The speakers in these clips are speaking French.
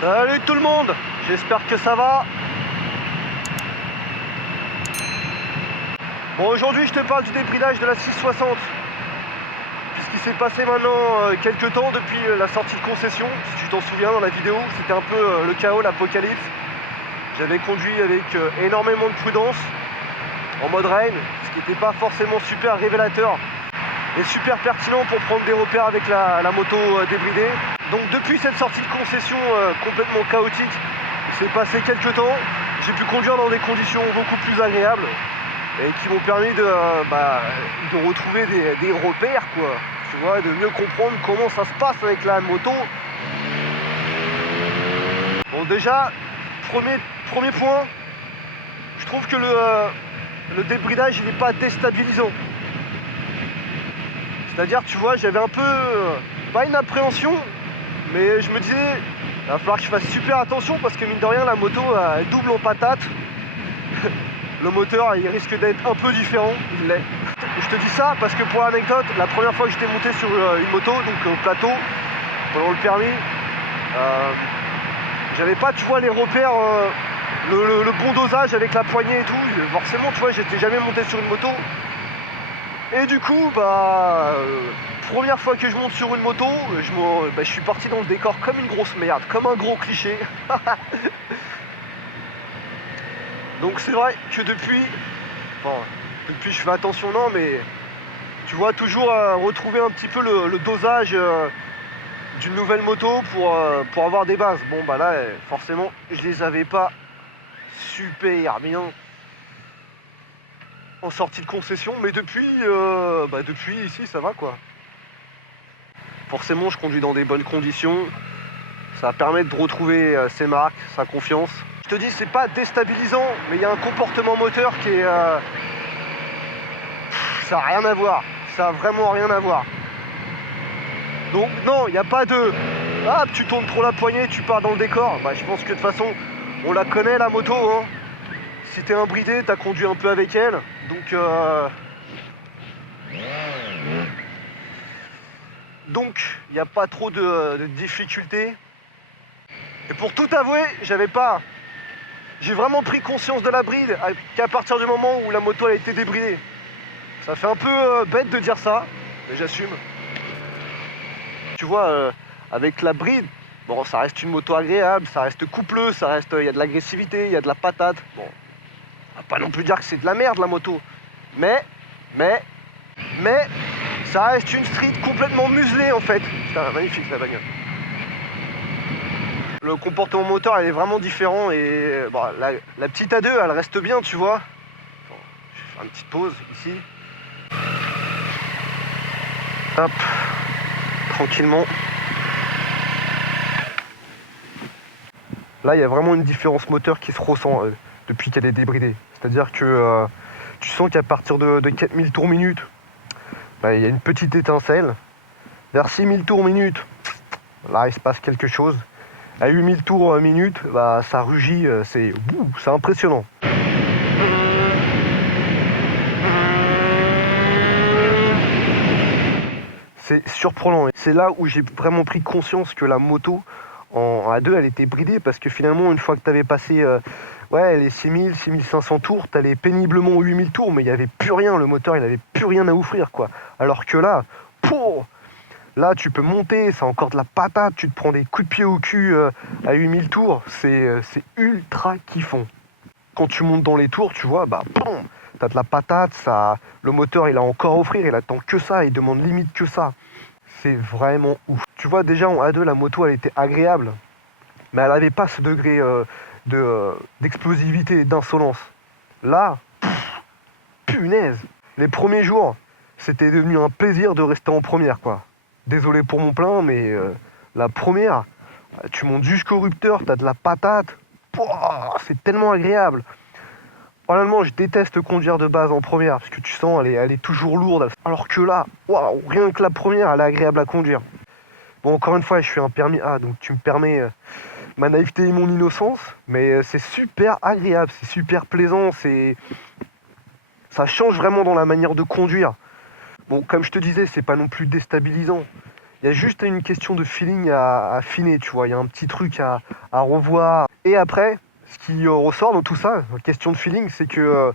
Salut tout le monde, j'espère que ça va. Bon, aujourd'hui je te parle du débridage de la 660, puisqu'il s'est passé maintenant quelques temps depuis la sortie de concession. Si tu t'en souviens dans la vidéo, c'était un peu le chaos, l'apocalypse. J'avais conduit avec énormément de prudence, en mode rain, ce qui n'était pas forcément super révélateur et super pertinent pour prendre des repères avec la moto débridée. Donc depuis cette sortie de concession complètement chaotique, il s'est passé quelques temps, j'ai pu conduire dans des conditions beaucoup plus agréables et qui m'ont permis de retrouver des repères, quoi. Tu vois, de mieux comprendre comment ça se passe avec la moto. Bon, déjà, premier point, je trouve que le débridage il n'est pas déstabilisant. C'est-à-dire, tu vois, j'avais un peu, pas une appréhension, mais je me disais, il va falloir que je fasse super attention parce que mine de rien, la moto elle double en patate. Le moteur, il risque d'être un peu différent, il l'est. Je te dis ça parce que pour l'anecdote, la première fois que j'étais monté sur une moto, donc au plateau, pendant le permis, j'avais pas, tu vois, les repères, le bon dosage avec la poignée et tout. Forcément, tu vois, j'étais jamais monté sur une moto. Et du coup, première fois que je monte sur une moto, je suis parti dans le décor comme une grosse merde, comme un gros cliché. Donc c'est vrai que depuis je fais attention, non, mais tu vois, toujours retrouver un petit peu le dosage d'une nouvelle moto pour avoir des bases. Bon, bah là, forcément, je les avais pas super bien en sortie de concession, mais depuis ici ça va, quoi. Forcément je conduis dans des bonnes conditions, ça permet de retrouver ses marques, sa confiance. Je te dis, c'est pas déstabilisant, mais il y a un comportement moteur qui est ça a rien à voir, ça a vraiment rien à voir. Donc non, il n'y a pas de tu tournes trop la poignée, tu pars dans le décor. Je pense que de toute façon on la connaît, la moto, hein. Si t'es un bridé, t'as conduit un peu avec elle, donc il n'y a pas trop de difficultés. Et pour tout avouer, j'ai vraiment pris conscience de la bride qu'à partir du moment où la moto a été débridée. Ça fait un peu bête de dire ça, mais j'assume. Tu vois, avec la bride, bon, ça reste une moto agréable, ça reste coupleux, il y a de l'agressivité, il y a de la patate. Bon, on va pas non plus dire que c'est de la merde la moto, mais ça reste une street complètement muselée en fait. Putain, magnifique la bagnole. Le comportement moteur elle est vraiment différent et bon, la petite A2 elle reste bien, tu vois. Bon, je vais faire une petite pause ici. Hop, tranquillement. Là il y a vraiment une différence moteur qui se ressent depuis qu'elle est débridée. C'est-à-dire que tu sens qu'à partir de 4000 tours minute, il y a une petite étincelle. Vers 6000 tours minute, là il se passe quelque chose. À 8000 tours minute, ça rugit, c'est impressionnant. C'est surprenant. C'est là où j'ai vraiment pris conscience que la moto en A2 elle était bridée, parce que finalement une fois que tu avais passé les 6000, 6500 tours, tu allais péniblement aux 8000 tours, mais il n'y avait plus rien, le moteur il avait plus rien à offrir, quoi. Alors que là, là tu peux monter, c'est encore de la patate, tu te prends des coups de pied au cul à 8000 tours, c'est ultra kiffant. Quand tu montes dans les tours, tu vois, t'as de la patate, le moteur il a encore à offrir, il attend que ça, il demande limite que ça. C'est vraiment ouf. Tu vois, déjà en A2 la moto elle était agréable, mais elle n'avait pas ce degré d'explosivité et d'insolence. Là, punaise. Les premiers jours, c'était devenu un plaisir de rester en première, quoi. Désolé pour mon plein, mais la première, tu montes jusqu'au rupteur, t'as de la patate. C'est tellement agréable. Honnêtement, je déteste conduire de base en première, parce que tu sens, elle est toujours lourde. Alors que là, rien que la première, elle est agréable à conduire. Bon, encore une fois, je suis un permis A, donc tu me permets ma naïveté et mon innocence, mais c'est super agréable, c'est super plaisant, ça change vraiment dans la manière de conduire. Bon, comme je te disais, c'est pas non plus déstabilisant. Il y a juste une question de feeling à affiner, tu vois. Il y a un petit truc à revoir. Et après, ce qui ressort dans tout ça, question de feeling, c'est que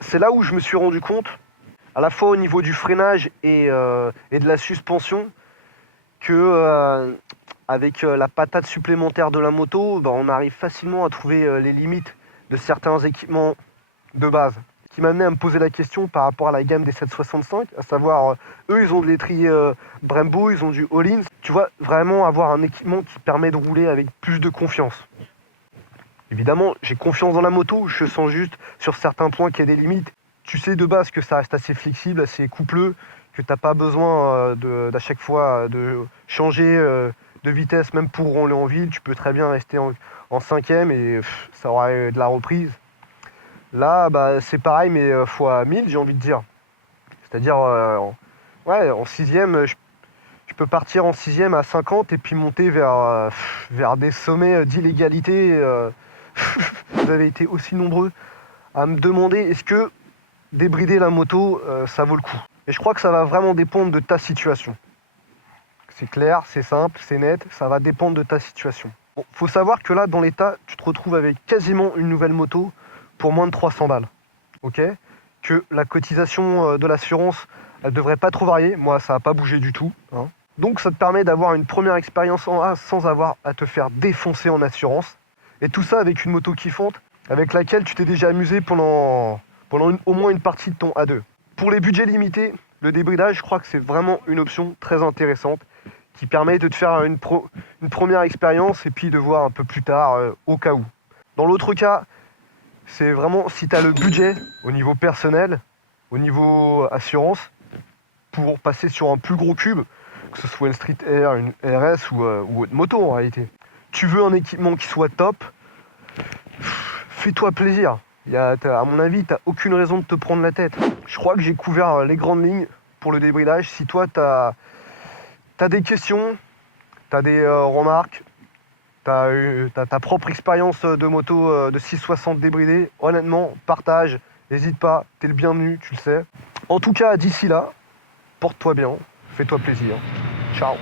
c'est là où je me suis rendu compte, à la fois au niveau du freinage et de la suspension, que avec la patate supplémentaire de la moto, on arrive facilement à trouver les limites de certains équipements de base. Qui m'a amené à me poser la question par rapport à la gamme des 765, à savoir, eux, ils ont de l'étrier Brembo, ils ont du Öhlins. Tu vois, vraiment avoir un équipement qui permet de rouler avec plus de confiance. Évidemment, j'ai confiance dans la moto, je sens juste sur certains points qu'il y a des limites. Tu sais de base que ça reste assez flexible, assez coupleux, que t'as pas besoin d'à chaque fois de changer de vitesse, même pour rouler en ville. Tu peux très bien rester en cinquième et ça aura de la reprise. Là, c'est pareil, mais fois 1000, j'ai envie de dire. C'est-à-dire, en sixième, je peux partir en sixième à 50 et puis monter vers des sommets d'illégalité. Vous avez été aussi nombreux à me demander est-ce que débrider la moto, ça vaut le coup. Et je crois que ça va vraiment dépendre de ta situation. C'est clair, c'est simple, c'est net, ça va dépendre de ta situation. Bon, faut savoir que là, dans l'état, tu te retrouves avec quasiment une nouvelle moto pour moins de 300 balles. Ok ? Que la cotisation de l'assurance, elle devrait pas trop varier. Moi, ça n'a pas bougé du tout. Hein. Donc, ça te permet d'avoir une première expérience en A sans avoir à te faire défoncer en assurance. Et tout ça avec une moto kiffante, avec laquelle tu t'es déjà amusé pendant au moins une partie de ton A2. Pour les budgets limités, le débridage, je crois que c'est vraiment une option très intéressante qui permet de te faire une première expérience et puis de voir un peu plus tard au cas où. Dans l'autre cas, c'est vraiment si tu as le budget au niveau personnel, au niveau assurance, pour passer sur un plus gros cube, que ce soit une Street Air, une RS ou autre moto en réalité. Tu veux un équipement qui soit top, fais-toi plaisir. À mon avis, tu n'as aucune raison de te prendre la tête. Je crois que j'ai couvert les grandes lignes pour le débridage. Si toi, tu as des questions, tu as des remarques, t'as ta propre expérience de moto de 660 débridée, honnêtement, partage, n'hésite pas, t'es le bienvenu, tu le sais. En tout cas, d'ici là, porte-toi bien, fais-toi plaisir. Ciao.